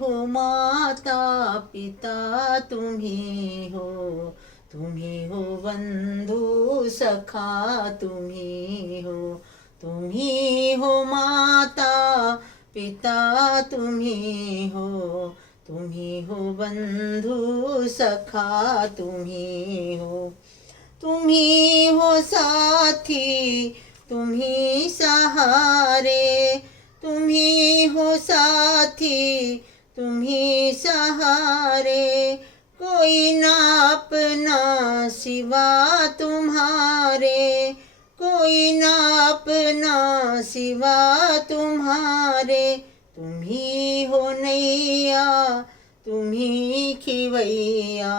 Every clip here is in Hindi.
हो माता पिता तुम्ही हो, तुम्ही हो बंधू सखा तुम्ही हो, तुम्ही हो माता पिता तुम्ही हो, तुम्ही हो बंधू सखा तुम्ही हो, तुम्ही हो साथी तुम्ही सहारे, तुम्ही हो साथी तुम्ही सहारे, कोई ना अपना सिवा तुम्हारे, कोई ना अपना सिवा तुम्हारे, तुम्ही हो नैया तुम्ही खिवैया,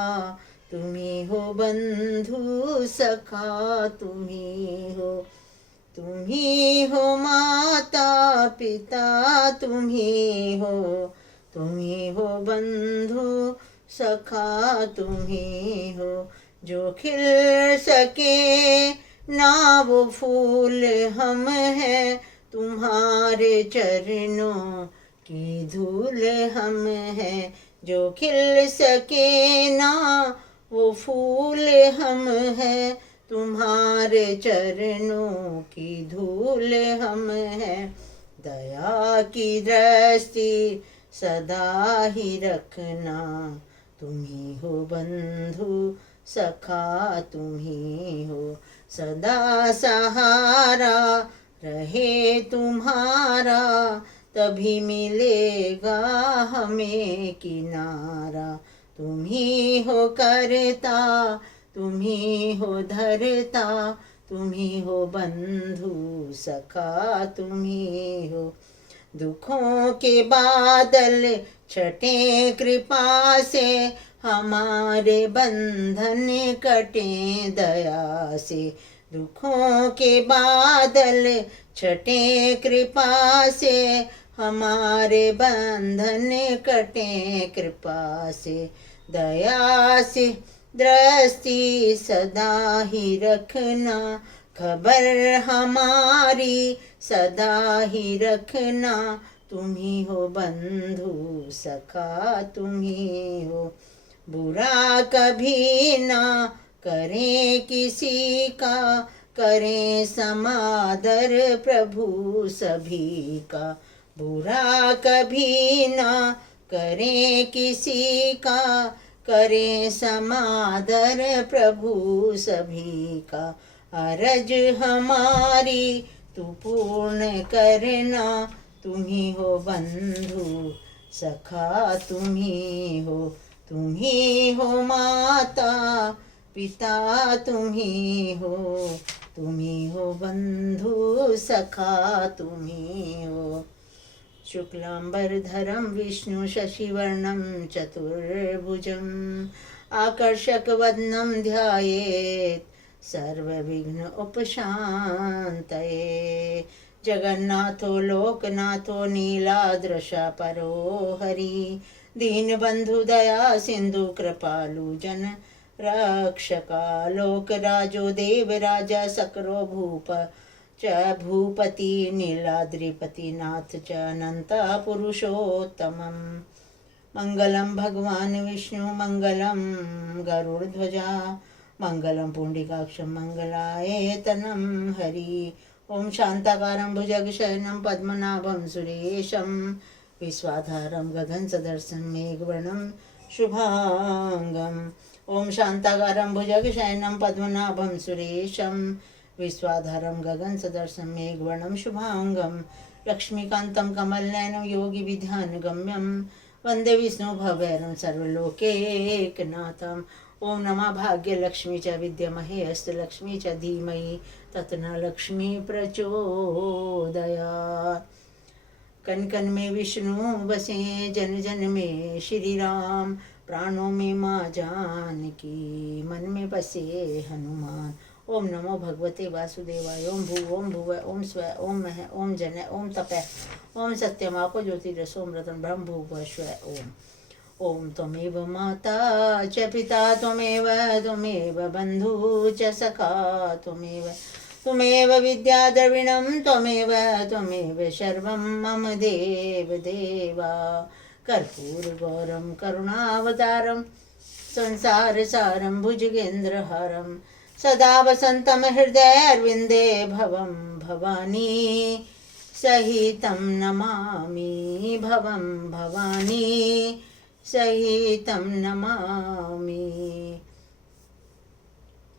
तुम्ही हो बंधू सखा तुम्ही हो, तुम्ही हो माता पिता तुम्ही हो, तुम्ही हो बंधु सखा तुम्ही हो, जो खिल सके ना वो फूल हम हैं, तुम्हारे चरणों की धूल हम हैं, जो खिल सके ना वो फूल हम हैं, तुम्हारे चरणों की धूल हम हैं, दया की दृष्टि सदा ही रखना, तुम्ही हो बंधु सखा तुम्ही हो, सदा सहारा रहे तुम्हारा, तभी मिलेगा हमें किनारा, तुम्ही हो करता तुम्ही हो धरता, तुम्ही हो बंधु सखा तुम्ही हो, दुखों के बादल छटे कृपा से, हमारे बंधन कटे दया से, दुखों के बादल छटे कृपा से, हमारे बंधन कटे कृपा से, दया से दृष्टि सदा ही रखना, खबर हमारी सदा ही रखना, तुम्ही हो बंधु सखा तुम्ही हो, बुरा कभी ना करें किसी का, करें समादर प्रभु सभी का, बुरा कभी ना करें किसी का, करें समादर प्रभु सभी का, अरज हमारी तू पूर्ण करना, तुम्ही हो बंधु सखा तुम्ही हो, तुम्ही हो माता पिता तुम्ही हो, तुम्ही हो बंधु सखा तुम्ही हो, शुक्लांबरधरं विष्णु शशिवर्णं चतुर्भुजं, आकर्षकवदनं ध्यायेत् सर्वविघ्न उपशान्तये, जगन्नाथो लोकनाथो नीलाद्रशापरो हरि, दीनबन्धु दया सिन्धु कृपालु जन रक्षका, लोकराजो देवराजा सकरो भूप च भूपति नीलाद्रिपति नाथ च अनंता पुरुषोत्तमं, मंगलम भगवान विष्णु मंगलम गरुड़ध्वजा, मंगलम पुंडिकाक्षं मंगलायतनं हरि, ओम शांताकारं भुजगशयनं पद्मनाभं सुरेशं, विश्वाधारं गगनसदृशं मेघवर्णं शुभांगं, ओम शांताकारं भुजगशयनं पद्मनाभं सुरेशं, विश्वाधारं गगनसदृशं मेघवर्णं शुभांगं, लक्ष्मीकान्तं कमलनयनं योगिविध्यानगम्यं, वन्दे विष्णुभवैरं सर्वलोकैकनाथम्, ओं नमः भाग्यलक्ष्मी च विद्महे हस्तलक्ष्मी च धीमहि तन्न लक्ष्मी प्रचोदयात्, कण कण में विष्णु बसे जन जन में श्री राम, प्राणों में माँ जानकी मन में बसे हनुमान, ओम नमो भगवते वासुदेवाय, ओम भू ओम भुव ओम स्व ओम मह ओम जन ओम तपः ओम सत्यमापो ज्योतिरसोम रतन ब्रह्म भूव स्व ओम, ओम त्वमेव माता च पिता त्वमेव बंधु च सखा त्वमेव विद्या द्रविणं त्वमेव सर्वं मम देव देवा, कर्पूरगौरं करुणावतारं संसारसारं भुजगेन्द्रहारं सदा वसन्तं हृदयारविन्दे भवं भवानी सहितं नमामि भवं भवानी सहितं नमामि।